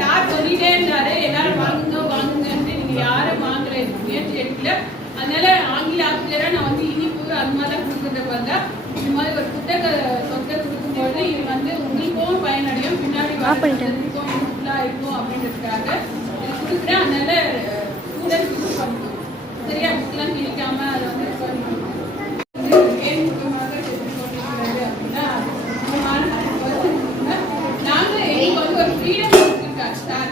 Sir சொல்லிட்டே இருந்தாரு. எல்லாரும் வாங்குங்க வாங்குங்கன்ட்டு நீங்க யாரும் வாங்குற முயற்சி எடுக்கல. அதனால ஆங்கில ஆசிரியரா நான் வந்து இனிப்பு அந்த மாதிரி தான் கொடுக்கறதுக்கு வந்தா இந்த மாதிரி ஒரு புத்தக சொத்தை கொடுக்கும்போது இது வந்து உங்களுக்கும் பயனடையும். பின்னாடி வரவங்களுக்கும் யூஸ்ஃபுல்லா இருக்கும் அப்படின்றதுக்காக இது கொடுக்குறேன். அதனால ஸ்டூடெண்ட்ஸ் யூஸ் பண்ணுவோம் சரியா? புக்கெல்லாம் கிழிக்காம அதை வந்து இது பண்ணணும். இது ஏன் முக்கியமாக எடுத்துக்கொண்டிருக்கிறது அப்படின்னா முக்கியமான person இருக்குன்னா, நாங்க எங்களுக்கு வந்து ஒரு freedom கொடுத்திருக்காரு சார்.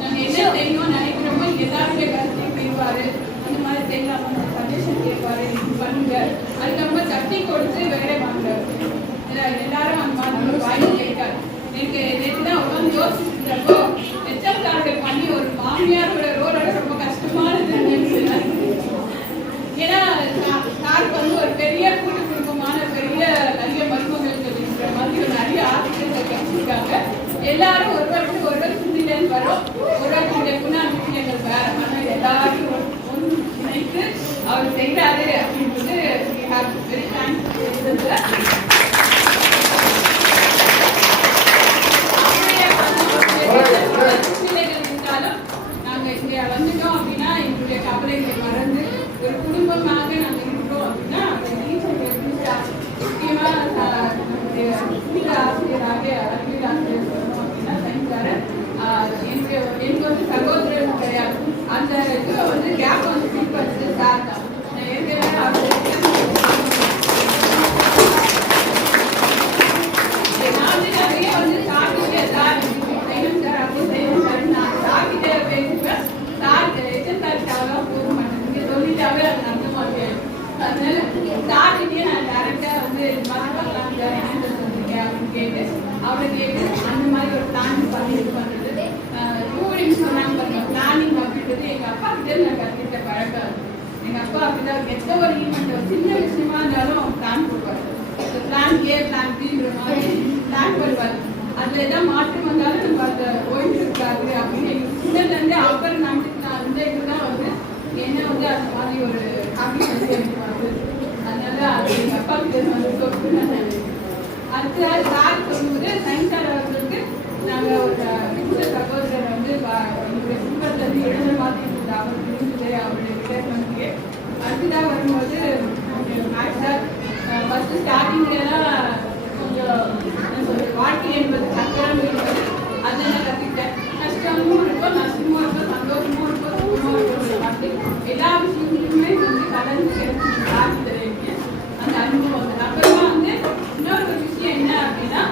நாங்க என்ன செய்யணும்னு நினைக்கிறோமோ எல்லாருமே கருத்தையும் கேட்பாரு. அந்த மாதிரி செய்யலாமா? suggestion கேட்பாரு. இது பண்ணுங்க. அதுக்கப்புறமா தட்டி கொடுத்து வேலை வாங்குறாரு. இல்ல, எல்லாரும் அந்த மாதிரி ஒரு வாய்ப்பு கேட்காரு. எனக்கு நேத்து தான் உட்கார்ந்து யோசிச்சுட்டு இருந்தப்போ, HM பண்ணி ஒரு மாமியாரோட ரோலோட ரொம்ப கஷ்டமானது ஏன்னா சா- சாருக்கு வந்து ஒரு பெரிய கூட்டு குடும்பமான பெரிய நிறைய மருமகள் இருக்கிற மாதிரி ஒரு நிறைய ஆசிரியர்கள் கிடைச்சிருக்காங்க எல்லாரும் ஒருவருக்கு ஒருவர் சிந்திலேருந்து வரோம். ஒருவருடைய குணாதிசயங்கள் வேற ஆனால் எல்லாரும் ஒன்று நினைத்து அவர் செய்கிறாரு அப்படின்றது வெரி தேங்க்ஸ் சூழ்நிலைகள் இருந்தாலும் நாங்க இங்க வந்துட்டோம் அப்படின்னா எங்களுடைய கவலைகளை மறந்து ஒரு குடும்பமாக நாங்க இருக்கிறோம் அப்படின்னா அந்த டீச்சர்கள் முக்கியமா ஆஹ், நம்முடைய புனித ஆசிரியராக அறிவியல் ஆசிரியர் சொல்லணும் அப்படின்னா சயின்ஸ்காரர் எனக்கு எனக்கு வந்து சகோதரர் கிடையாது அந்த இதுல வந்து கேப் வந்து ஃபில் பண்ணது சார் தான் நான் ஏற்கனவே அவர்கிட்ட நான் வந்து நிறைய வந்து சாப்பிட்டு சார் செய்யணும் சார் அப்படி செய்யணும் சார் நான் சாப்பிட்டு பேசுவேன் சார் எத்தனை சார்க்காக போக மாட்டேன் நீங்க சொல்லிட்டாவே அது நடந்த மாட்டேன் அதனால சார்கிட்டயே நான் டேரக்டா வந்து இது மாதிரி பண்ணலாம் சார் என்ன சொல்றீங்க அப்படின்னு கேட்டு அவரை கேட்டு அந்த மாதிரி ஒரு பிளான் பண்ணி இது பண்றது யூனிட் சொன்னாங்க பாருங்க. பிளானிங் அப்படின்றது எங்க அப்பா கிட்ட நான் கற்றுக்கிட்ட பழக்கம். எங்க அப்பா அப்படிதான் எந்த ஒரு ஈவெண்ட் சின்ன விஷயமா இருந்தாலும் பிளான் போடுவாரு பிளான் ஏ பிளான் பிங்கிற மாதிரி பிளான் பண்ணுவார் அதுல ஏதாவது மாற்றம் வந்தாலும் நம்ம அதை ஓய்வு இருக்காது அப்படின்னு எங்கள் சின்னதுலேருந்து அப்புறம் நினச்சிட்டு நான் அந்த இதுல தான் வந்து என்ன வந்து அந்த மாதிரி ஒரு ஹாபி வந்து எனக்கு வந்து அதனால அது எங்க அப்பா கிட்ட வந்து சொல்லிட்டு நான் நினைக்கிறேன் அடுத்த நாள் சார் சொல்லும்போது சயின்சார் அவர்களுக்கு நாங்கள் ஒரு மிகுந்த சகோதரர் வந்து எங்களுடைய குடும்பத்துல இருந்து எழுத மாதிரி இருந்தது அவர் இருந்தது அவருடைய விடேசனுக்கு அடுத்ததாக வரும்போது சார் ஃபஸ்ட்டு ஸ்டார்டிங்லாம் கொஞ்சம் என்ன வாழ்க்கை என்பது சக்கரம் என்பது அதை நான் கற்றுக்கிட்டேன் கஷ்டமும் இருக்கும் நஷ்டமும் இருக்கும் சந்தோஷமும் இருக்கும் சுகமும் இருக்கும் அப்படி எல்லா விஷயங்களுமே வந்து கலந்து சேர்த்து கிளாஸ் தெரியுங்க அந்த அனுபவம் வந்து அப்புறமா வந்து இன்னொரு ஒரு விஷயம் என்ன அப்படின்னா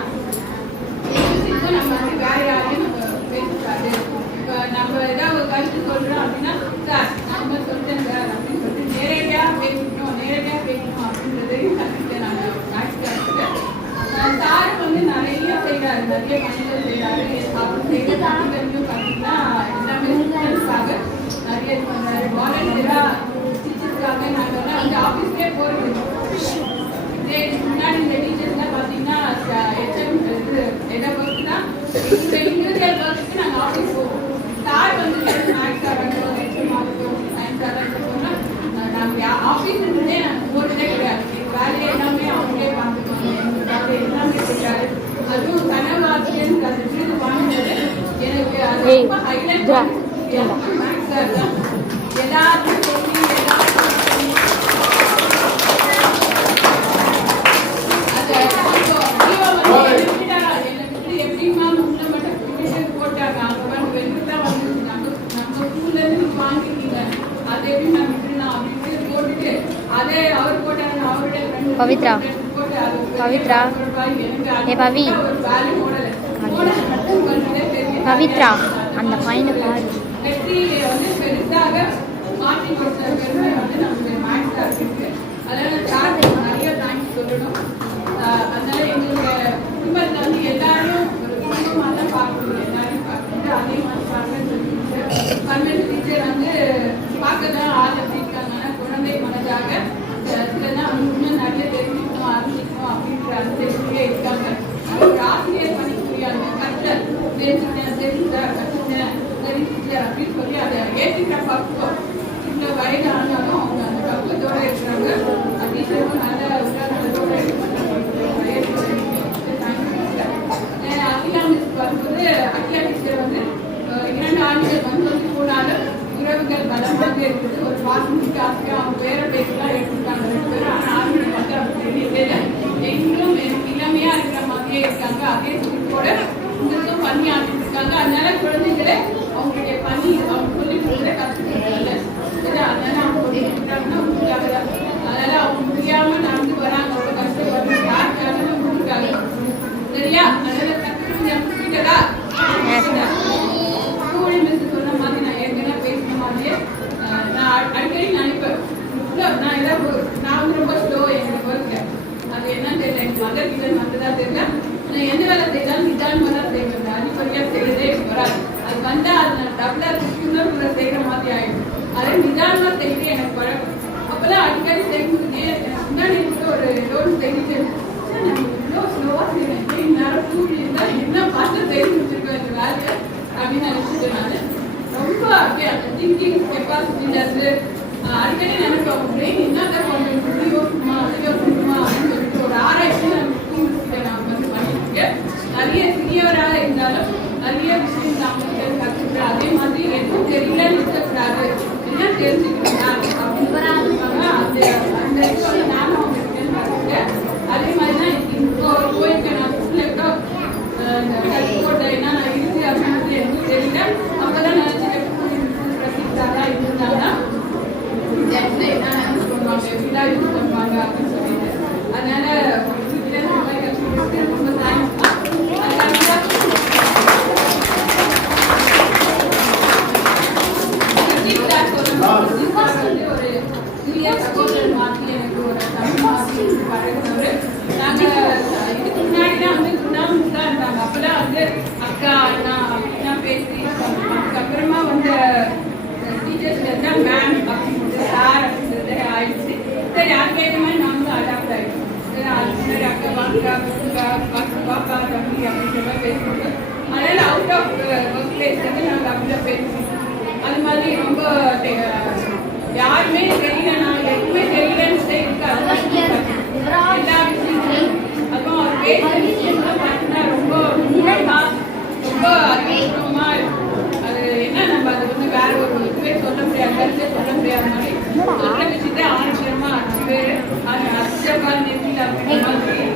இப்போ நம்ம வந்து வேற யாரையும் நம்ம பேசக்கூடாது இப்போ நம்ம ஏதாவது ஒரு கருத்து சொல்றோம் அப்படின்னா சார் நம்ம சொல்றேன் சார் அப்படின்னு சொல்லிட்டு நேரடியா பேசிக்கணும் நேரடியா பேசணும் அப்படின்றதையும் கற்றுக்கிட்டேன் நான். மேக்ஸ் சார் வந்து நிறைய செய்யறாரு நிறைய பணிகள் செய்யறாரு அவர் செய்த பணிகளையும் பார்த்தீங்கன்னா எல்லாமே ஸ்டூடெண்ட்ஸ்க்காக நிறைய இது பண்றாரு. வாலண்டியரா டீச்சர்ஸ்க்காக நாங்கெல்லாம் வந்து ஆஃபீஸ்க்கே போறோம் இதே இதுக்கு முன்னாடி இந்த டீச்சர்ஸ்லாம் பார்த்தீங்கன்னா ஹெச்எம் இது எதை ஒர்க்னா இந்த இண்டிவிஜுவல் ஒர்க்ஸ்க்கு நாங்கள் ஆஃபீஸ் போவோம் சார் வந்து மேக்ஸ் ஆகட்டும் ஹெச்எம் ஆகட்டும் சயின்ஸ் ஆகட்டும் நாங்கள் ஆஃபீஸ்ன்றதே நாங்கள் போகிறதே கிடையாது எங்கள் வேலையை எல்லாமே அவங்களே பார்த்துக்குவாங்க எங்களுக்கு வேலை எல்லாமே செய்யாது அதுவும் கனவாசியன் அந்த விருது வாங்கினது எனக்கு அது ஏய், ரொம்ப ஹைலைட் ஜா, மேக்ஸ் சார் தான் எல்லாத்தையும் சொல்லி எல்லாத்தையும் சொல்லி அது அப்போ ஜீவா வந்து என்னை விட்டுட்டாரா? என்னை விட்டுட்டு எப்படிம்மா உள்ள மட்டும் permission போட்டாங்க. அங்க வந்து வெறுப்புதான் வந்துச்சு. நம்ம நம்ம ஸ்கூல்ல இருந்து நீங்க வாங்கிருக்கீங்க. அதை எப்படி நான் விட்டுடலாம் அப்படின்னு போட்டுட்டு, அதே அவர் போட்டாருன்னு அவருடைய friend பவித்ரா. பவித்ரா. ஏ பவி. பவித்ரா. அந்த பையனை பாரு வெற்றியிலே வந்து பெருசாக மாற்றி கொடுத்த பெருமை வந்து நமக்கு மேக்ஸா இருக்கு. அதனால சாருக்கு நிறைய தேங்க்ஸ் சொல்லணும். அதனால எங்களுடைய குடும்பத்தை வந்து எல்லாரும் ஒரு குடும்பமாக தான் பார்க்கணும். எல்லாரையும் பார்க்கணும் அதே மாதிரி பார்க்க சொல்லிட்டு பன்னெண்டு டீச்சர் வந்து பார்க்க தான் ஆள் இருக்காங்க ஆனா குழந்தை மனதாக அஹ் சிலதான் வந்து இன்னும் நிறைய தெரிஞ்சுக்கணும் அறிஞ்சிக்கணும் அப்படின்ற அந்த இதுலயே இருக்காங்க ஒரு ஆசிரியர் பணிக்குரிய அந்த கற்றல் தெரிஞ்சுட்டேன் தெரிஞ்சுட்டேன் கற்றுட்டேன் தெரிஞ்சுட்டேன் அப்படின்னு சொல்லி அதை ஏற்றுக்கிற பக்குவம் இந்த வயது ஆனாலும் அவங்க அந்த பக்குவத்தோட இருக்கிறாங்க டீச்சரும் நல்ல உதாரணத்தோட இருக்கிறாங்க அகிலா மிஸ் வரும்போது அகிலா டீச்சர் வந்து பாசம் காசு அவங்க பேர பேசலாம் எடுத்துருக்காங்க ரெண்டு பேரும் ஆனால் ஆர்மி வந்து அப்படி தெரியவே இல்லை எங்களும் எனக்கு இளமையா இருக்கிற மாதிரியே இருக்காங்க அதே துடிப்போட உங்களுக்கும் பண்ணி ஆடிட்டு இருக்காங்க அதனால குழந்தைங்களே அவங்களுடைய பணி அவங்க சொல்லி கொடுக்குற கற்றுக்கிறாங்க அதனால அவங்க சொல்லி கொடுக்குறாங்கன்னா உங்களுக்காக தான். அதனால அவங்க முடியாம நடந்து வராங்க அவ்வளோ கஷ்டப்படுறாங்க யாருக்காக உங்களுக்காக சரியா அதனால கற்றுக்கிட்டு புரியுதா ஸ்கூல் மிஸ் சொன்ன மாதிரி நான் ஏற்கனவே பேசின மாதிரியே அஹ், நான் அடி- அடிக்கடி நினைப்பேன் இல்ல, நான் ஏதாவது ஒரு- நான் வந்து ரொம்ப ஸ்லோ எனக்கு ஒர்க் அது என்னன்னு தெரியல எனக்கு மதர் கிட்ட வந்ததா தெரியல நான் எந்த வேலை செய்தாலும் நிதானமா தான் செய்வேன் அடிப்படையா செய்யறதே எனக்கு வராது அது வந்தா அது நான் செய்யற மாதிரி ஆயிடும். அதே நிதானமா செய்யறது எனக்கு அப்பதான் அடிக்கடி செய்யும்போது எனக்கு முன்னாடி ஒரு லோன் இவ்வளோ ஸ்லோவா செய்யறேன் ஏன் தூங்கி இருந்தா என்ன பார்த்து செய்து இந்த வேலையை? அப்படின்னு நினைச்சிட்டு நான் ரொம்ப அப்படியே? அந்த திங்கிங் கெப்பாசிட்டில இருந்து அடிக்கடி நினைப்பேன் கொஞ்சம் இப்படி யோசிக்குமா அது யோசிக்குமா? அப்படின்னு சொல்லிட்டு ஒரு ஆராய்ச்சி நான் வந்து பண்ணிட்டு நிறைய சிறியவராக இருந்தாலும் நிறைய விஷயம் நான் வந்து கற்றுக்கிறேன் அதே மாதிரி எதுவும் தெரியலன்னு இருக்கக்கூடாது என்ன தெரிஞ்சுக்கிறீங்களா அப்படின்னு சொல்றாங்க அந்த அந்த விஷயம் நானும் அவங்க கற்றுக்கிறேன் அதே மாதிரி தான் இப்போ போயிருக்கேன் நான் ஸ்கூல்ல கூட இந்த கல்விக்கோட்டை என்ன நான் இருக்கு அப்படின்னு எனக்கு தெரியல அப்பதான் நினைச்சிட்டேன் பிரசித்தாரா இருந்தாங்கன்னா ஜெட்ல என்ன நினைச்சு பண்ணுவாங்க எப்படிலாம் யூஸ் பண்ணுவாங்க அப்படின்னு சொல்லிட்டு அதனால இதுல ரொம்ப கஷ்டப்பட்டு ரொம்ப தேங்க்ஸ் பிரதீப் சார் சொல்லும்போது பிரதீப் சார் வந்து ஒரு சிறிய சகோதரர் மாதிரி எனக்கு ஒரு தம்பி மாதிரி பழகினவர் நாங்க இதுக்கு முன்னாடி தான் வந்து குணாமிஸ் தான் இருந்தாங்க அப்பதான் வந்து அக்கா அண்ணா அப்படின்னா பேசி அதுக்கப்புறமா வந்து டீச்சர்ஸ்ல இருந்தா மேம் அப்படின்னு சார் அப்படின்றது ஆயிடுச்சு சரி அதுக்கு ஏற்ற மாதிரி நாங்களும் அடாப்ட் ஆயிடுச்சு சரி அது சரி அக்கா வாங்கா குக்கா பாப்பா பாப்பா தம்பி அப்படின்ற மாதிரி பேசுவோம் அதனால அவுட் ஆஃப் ஒர்க் பிளேஸ் வந்து நாங்கள் அப்படிதான் பேசுவோம் அது மாதிரி ரொம்ப யாருமே தெரியல நான் எதுவுமே தெரியலன்னு சொல்லிட்டு எல்லா விஷயங்களும் அப்புறம் அவர் பேசுகிற விஷயங்களும் பார்த்தீங்கன்னா ரொம்ப முன்னாடி ரொம்ப அதிகமாக இருக்கும் அது என்ன நம்ம அது வந்து வேற ஒரு இதுவே சொல்ல முடியாது கருத்தே சொல்ல முடியாத மாதிரி சொல்ற விஷயத்தை ஆணித்தரமா அஞ்சு பேர் அது அச்சப்பால் நெத்தியில் அப்படின்ற மாதிரி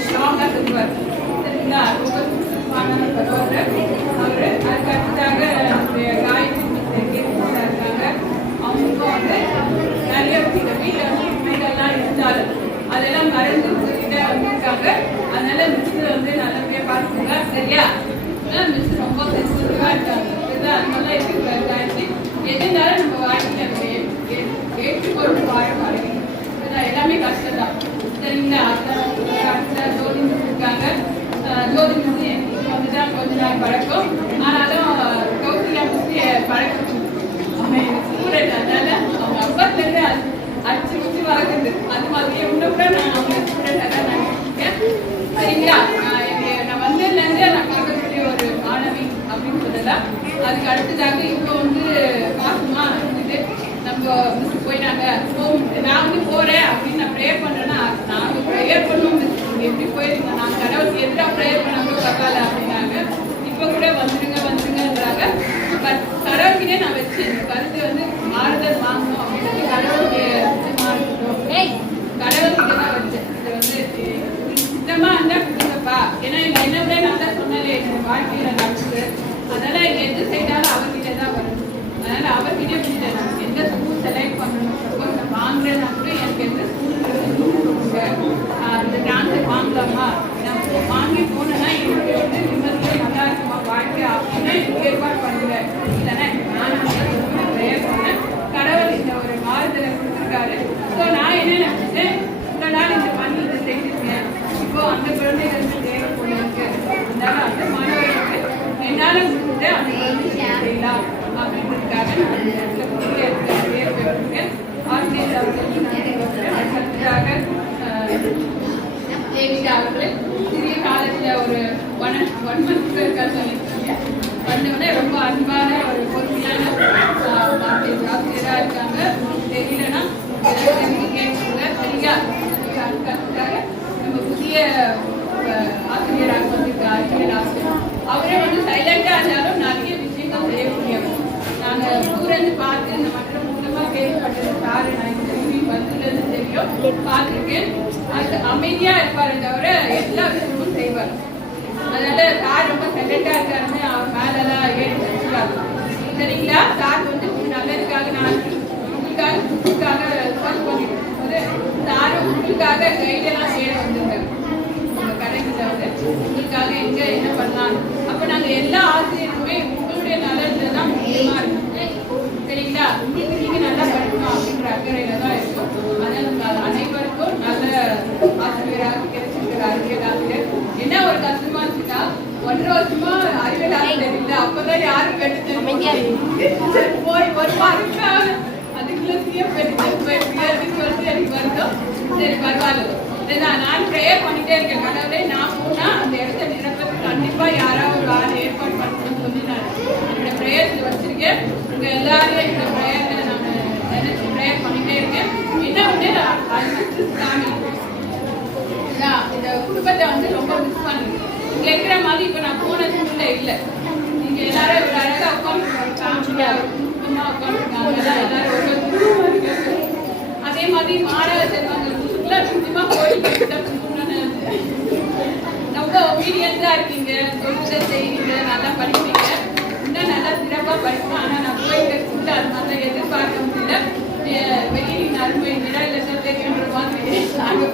ஸ்ட்ராங்கா சொல்லுவார் சரிங்களா ரொம்ப சுத்தமான சகோதரர் அவரு அதுக்கு அடுத்ததாக நம்முடைய காயத்ரி மிஸ் இருக்காங்க அவங்களுக்கும் வந்து நிறைய இந்த வீட்டில் வந்து உண்மைகள்லாம் இருந்தாலும் அதெல்லாம் மறந்து உங்ககிட்ட வந்திருக்காங்க அதனால மிஸ் வந்து நல்லபடியா பார்த்துங்க சரியா மிஸ் ரொம்ப சென்சிட்டிவா இருக்காங்க அதனால எதுனாலும் நம்ம வாழ்க்கையில நம்ம ஏ- வாழ எல்லாமே கஷ்டம் தான் சரிங்களா அதான் அடுத்த ஜோதி இருக்காங்க ஜோதி மிஸ் எனக்கு வந்துதான் கொஞ்ச நாள் பழக்கம் ஆனாலும் கௌசியா மிஸ் பழக்கம் அவங்க ஸ்டூடெண்ட் அதனால அவங்க அப்பத்துல அது அடிச்சு வளர்க்குது அது மாதிரியே இன்னும் கூட நான் அவங்க ஸ்டூடெண்ட் தான் நான் இருக்கேன் சரிங்களா நான் எங்க- நான் வந்ததுல இருந்து நான் பார்க்கக்கூடிய ஒரு மாணவி அப்படின்னு சொல்லலாம் அதுக்கு அடுத்ததாக இப்போ வந்து மாசமா இருந்துட்டு நம்ம மிஸ் போயிட்டாங்க. போ- நான் வந்து போறேன் அப்படின்னு நான் ப்ரேயர் பண்றேன்னா நாங்க ப்ரேயர் பண்ணோம் மிஸ் எப்படி போயிருங்க நான் கடவுளுக்கு எதிராக ப்ரேயர் பண்ண கூட பரவாயில்ல இப்ப கூட வந்துருங்க வந்துருங்கன்றாங்க பட் கடவுள்கிட்டே நான் வச்சு இந்த கருத்து வந்து மாறுதல் வாங்கணும் அப்படின்னு கடவுளுடைய சித்தமா இருக்கட்டும் கடவுள்கிட்ட தான் வச்சேன் இது வந்து இது சித்தமா இருந்தா கொடுங்கப்பா ஏன்னா இந்த என்ன விட நான் தான் சொன்னாலே என் வாழ்க்கையில நடக்குது அதனால எது செய்தாலும் அவர்கிட்ட தான் வரும் அதனால அவர்கிட்ட விட்டுட்டேன் நான் எந்த ஸ்கூல் செலக்ட் பண்ணணும் சப்போஸ் நான் வாங்குறேன்னா கூட எனக்கு எந்த ஸ்கூல் அந்த டான்ஸர் வாங்கலாமா நான் வாங்கி போனேன்னா எனக்கு வந்து நிம்மதியா நல்லா இருக்குமா வாழ்க்கை அப்படின்னா எனக்கு ஏற்பாடு பண்ணுங்க இல்லைன்னா நான் ப்ரேயர் பண்ணேன் கடவுள் இந்த ஒரு மாறுதலை கொடுத்துருக்காரு ஸோ நான் என்ன நினைச்சேன் இவ்வளோ நாள் இந்த பண்ணி இதை செஞ்சிருக்கேன் இப்போ அந்த குழந்தைகளுக்கு தேவை போல இருக்கு அதனால அந்த மாணவர்களுக்கு என்னால் செய்யலாம் அப்படின்றதுக்காக நான் அந்த இடத்துல புதிய பேர் அவர்கள் சிறிய ஒரு ஒன் ஒன் மந்த்க்கு இருக்கா சொல்லியிருக்கீங்க வந்தவொடனே ரொம்ப அன்பான ஒரு பொறுமையான ஆஹ், இருக்காங்க தெரியலன்னா கேட்குங்க சரியா அதுக்கு அதுக்காக நம்ம புதிய ஆஹ், ஆசிரியராக வந்திருக்க அறிவியல் ஆசிரியர் அவரே வந்து சைலண்டா இருந்தாலும் நிறைய விஷயங்கள் செய்யக்கூடியவர் நாங்க ஊரந்து பார்த்து இந்த மக்கள் மூலமா கேள்விப்பட்டது சாரு நான் இந்த டிவி பஸ்லேருந்து பார்த்துருக்கேன் அது அமைதியா இருப்பாரு தவிர எல்லா விஷயமும் செய்வார். அதனால சார் ரொம்ப சைலண்டா இருக்காருன்னு அவர் மேலெல்லாம் ஏறி சரிங்களா? சார் வந்து நல்லதுக்காக நான் உங்களுக்காக உங்களுக்காக ஒர்க் பண்ணிட்டு இருக்கும்போது சாரும் உங்களுக்காக கைடெல்லாம் செய்ய வந்திருந்தாரு உங்க கடைக்கு வந்து உங்களுக்காக எங்க என்ன பண்ணலாம்? அப்ப நாங்க எல்லா ஆசிரியருமே உங்களுடைய நலன்ல தான் முக்கியமா இருக்கும் சரிங்களா உங்களுக்கு நீங்க நல்லா படிக்கணும் அப்படின்ற அக்கறையில தான் இருக்கும் அதனால உங்க அனைவருக்கும் நல்ல ஆசிரியராக கிடைச்சிருக்கிற அறிவியல் ஆசிரியர் என்ன ஒரு கஷ்டமா இருந்துட்டா ஒன்றரை வருஷமா அறிவியல் ஆசிரியர் இல்ல அப்பதான் யாரும் பெற்று போய் ஒரு வாரக்கா அதுக்குள்ள சிஎம் பெற்று போயிருக்கீங்க சொல்லிட்டு எனக்கு வருத்தம் சரி பரவாயில்ல சரி, நான் நான் ப்ரேயர் பண்ணிட்டே இருக்கேன் கடவுளே நான் போனால் அந்த இடத்த நிரப்பத்துக்கு கண்டிப்பாக யாராவது ஒரு ஆள் ஏற்பாடு பண்ணணும்னு சொல்லி நான் என்னோட ப்ரேயர்ஸ் வச்சிருக்கேன் உங்க எல்லாரும் என்னோட ப்ரேயர்ல நான் நினைச்சு ப்ரேயர் பண்ணிட்டே இருக்கேன் என்ன ஒண்ணு சாமி நான் இந்த குடும்பத்தை வந்து ரொம்ப மிஸ் பண்ணுறேன் இங்க இருக்கிற மாதிரி இப்போ நான் போன சூழ்நிலை இல்லை நீங்கள் எல்லாரும் ஒரு அழகா உட்காந்து ஃபேமிலியா எல்லாரும் அதே மாதிரி மாணவ செல்வங்கள் முசுக்குல முக்கியமா கோயில் ரொம்ப ஒபீடியன்ஸா இருக்கீங்க சொல்றத செய்யுங்க நல்லா படிப்பீங்க இன்னும் நல்லா சிறப்பா படிக்கணும் ஆனா நான் போயிட்டு ஸ்கூல்ல அது மாதிரி எதிர்பார்க்க முடியல அஹ் தெரியுன்ற மாதிரி அங்க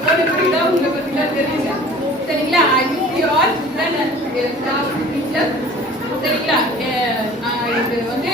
தான் உங்களை சரிங்களா ஐ மிஸ் யூ ஆல் சரிங்களா நான் இது வந்து